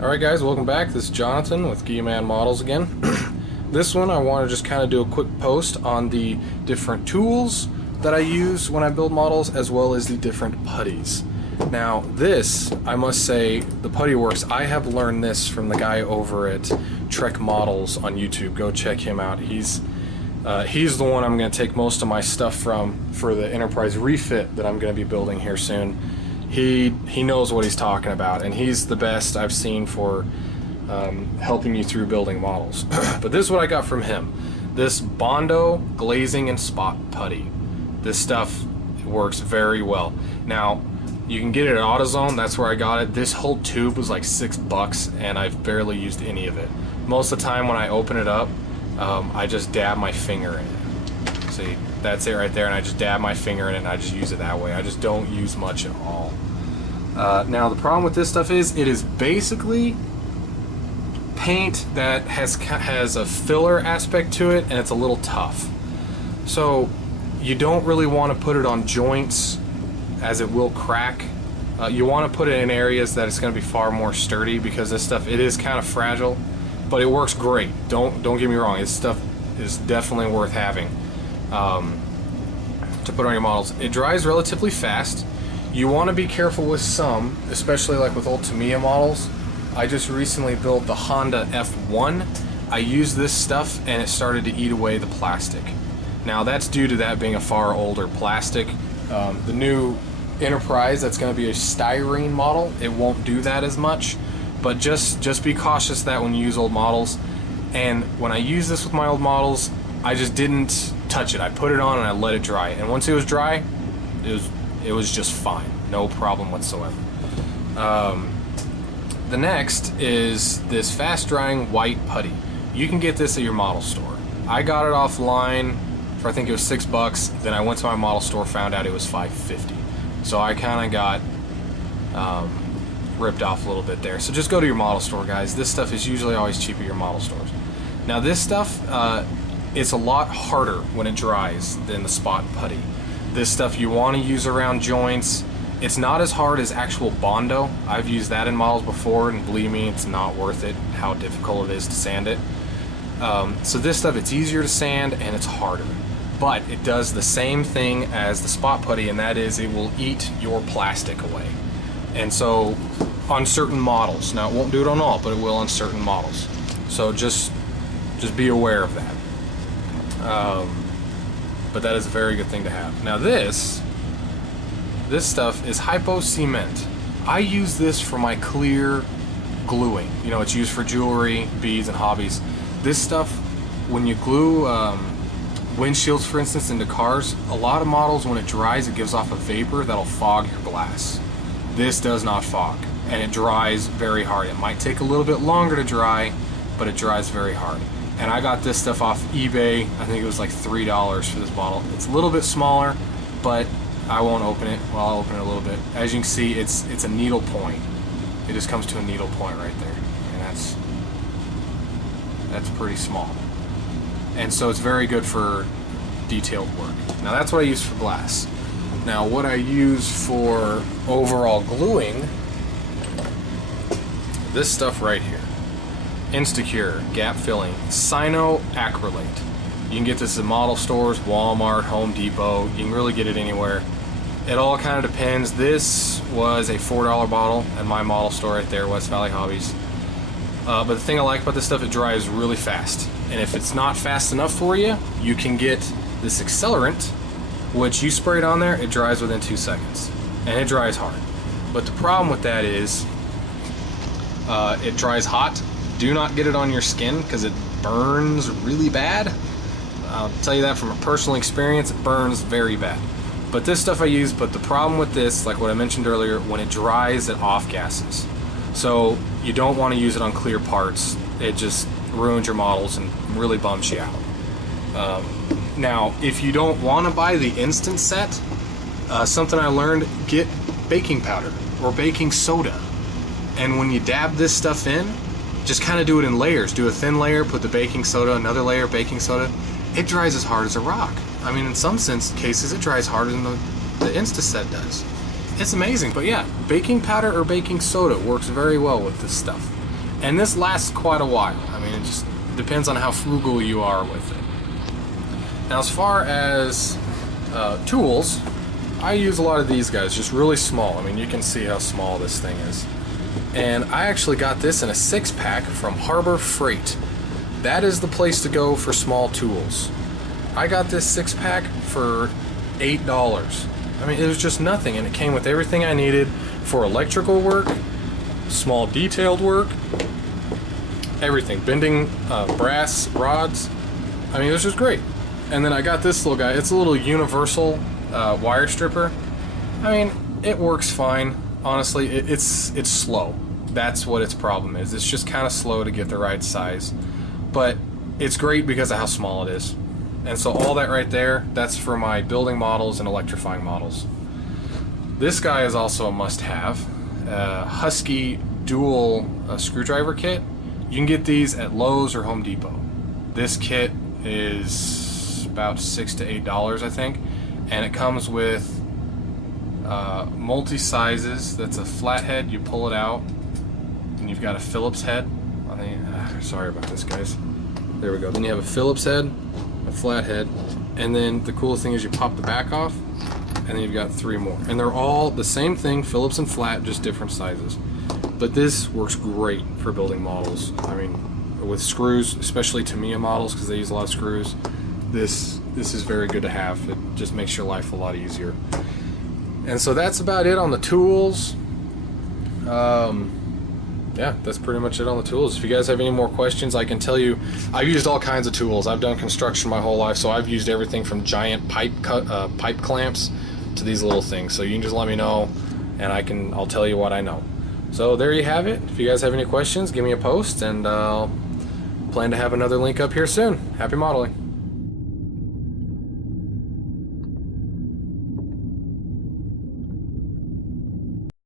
Alright guys, welcome back. This is Jonathan with Gear Man Models again. This one I want to just kind of do a quick post on the different tools that I use when I build models, as well as the different putties. Now this, I must say, the putty works. I have learned this from the guy over at Trek Models on YouTube. Go check him out. He's the one I'm going to take most of my stuff from for the Enterprise refit that I'm going to be building here soon. He knows what he's talking about, and he's the best I've seen for helping you through building models. But this is what I got from him. This Bondo glazing and spot putty. This stuff works very well. Now, you can get it at AutoZone, that's where I got it. This whole tube was like $6, and I've barely used any of it. Most of the time when I open it up, I just dab my finger in it. See, that's it right there, and I just dab my finger in it and I just use it that way. I just don't use much at all. Now the problem with this stuff is it is basically paint that has a filler aspect to it, and it's a little tough. So you don't really want to put it on joints, as it will crack. You want to put it in areas that it's going to be far more sturdy, because this stuff, it is kind of fragile, but it works great. Don't get me wrong, this stuff is definitely worth having to put on your models. It dries relatively fast. You want to be careful with some, especially like with old Tamiya models. I just recently built the Honda F1. I used this stuff and it started to eat away the plastic. Now that's due to that being a far older plastic. The new Enterprise, that's going to be a styrene model, it won't do that as much, but just be cautious that when you use old models. And when I use this with my old models, I just didn't touch it. I put it on and I let it dry, and once it was dry, it was just fine, no problem whatsoever. The next is this fast drying white putty. You can get this at your model store. I got it offline for, I think it was $6. Then I went to my model store, found out it was $5.50. So I kind of got ripped off a little bit there. So just go to your model store, guys. This stuff is usually always cheap at your model stores. Now this stuff, it's a lot harder when it dries than the spot putty. This stuff you want to use around joints. It's not as hard as actual Bondo. I've used that in models before, and believe me, it's not worth it how difficult it is to sand it. So this stuff, it's easier to sand and it's harder, but it does the same thing as the spot putty, and that is it will eat your plastic away. And so on certain models, now it won't do it on all, but it will on certain models. So just be aware of that. But that is a very good thing to have. Now this stuff is Hypo Cement. I use this for my clear gluing. You know, it's used for jewelry, beads, and hobbies. This stuff, when you glue windshields, for instance, into cars, a lot of models, when it dries, it gives off a vapor that'll fog your glass. This does not fog, and it dries very hard. It might take a little bit longer to dry, but it dries very hard. And I got this stuff off eBay. I think it was like $3 for this bottle. It's a little bit smaller, but I won't open it. Well, I'll open it a little bit. As you can see, it's a needle point. It just comes to a needle point right there, and that's pretty small. And so it's very good for detailed work. Now that's what I use for glass. Now what I use for overall gluing, this stuff right here. Instacure gap filling cyanoacrylate. You can get this at model stores, Walmart, Home Depot. You can really get it anywhere. It all kind of depends. This was a $4 bottle at my model store right there, West Valley Hobbies. But the thing I like about this stuff, it dries really fast. And if it's not fast enough for you, you can get this accelerant, which you spray it on there, it dries within 2 seconds. And it dries hard. But the problem with that is it dries hot. Do not get it on your skin because it burns really bad. I'll tell you that from a personal experience, it burns very bad. But this stuff I use, but the problem with this, like what I mentioned earlier, when it dries, it off-gases. So you don't want to use it on clear parts. It just ruins your models and really bums you out. Now, if you don't want to buy the instant set, something I learned, get baking powder or baking soda. And when you dab this stuff in, just kind of do it in layers. Do a thin layer, put the baking soda, another layer of baking soda. It dries as hard as a rock. I mean, in some cases, it dries harder than the Instaset does. It's amazing. But yeah, baking powder or baking soda works very well with this stuff. And this lasts quite a while. I mean, it just depends on how frugal you are with it. Now, as far as tools, I use a lot of these guys, just really small. I mean, you can see how small this thing is. And I actually got this in a 6-pack from Harbor Freight. That is the place to go for small tools. I got this 6-pack for $8. I mean, it was just nothing, and it came with everything I needed for electrical work, small detailed work, everything. Bending brass rods. I mean, it was just great. And then I got this little guy. It's a little universal wire stripper. I mean, it works fine. Honestly, it's slow. That's what its problem is. It's just kind of slow to get the right size. But it's great because of how small it is. And so all that right there, that's for my building models and electrifying models. This guy is also a must-have. Husky Duel screwdriver kit. You can get these at Lowe's or Home Depot. This kit is about $6 to $8, I think. And it comes with multi-sizes. That's a flathead, you pull it out, and you've got a Phillips head. I think, sorry about this, guys. There we go. Then you have a Phillips head, a flathead, and then the coolest thing is you pop the back off, and then you've got 3 more. And they're all the same thing, Phillips and flat, just different sizes. But this works great for building models. I mean, with screws, especially Tamiya models, because they use a lot of screws, this is very good to have. It just makes your life a lot easier. And so that's about it on the tools. Yeah, that's pretty much it on the tools. If you guys have any more questions, I can tell you, I've used all kinds of tools. I've done construction my whole life, so I've used everything from giant pipe clamps to these little things. So you can just let me know, and I'll tell you what I know. So there you have it. If you guys have any questions, give me a post, and I'll plan to have another link up here soon. Happy modeling.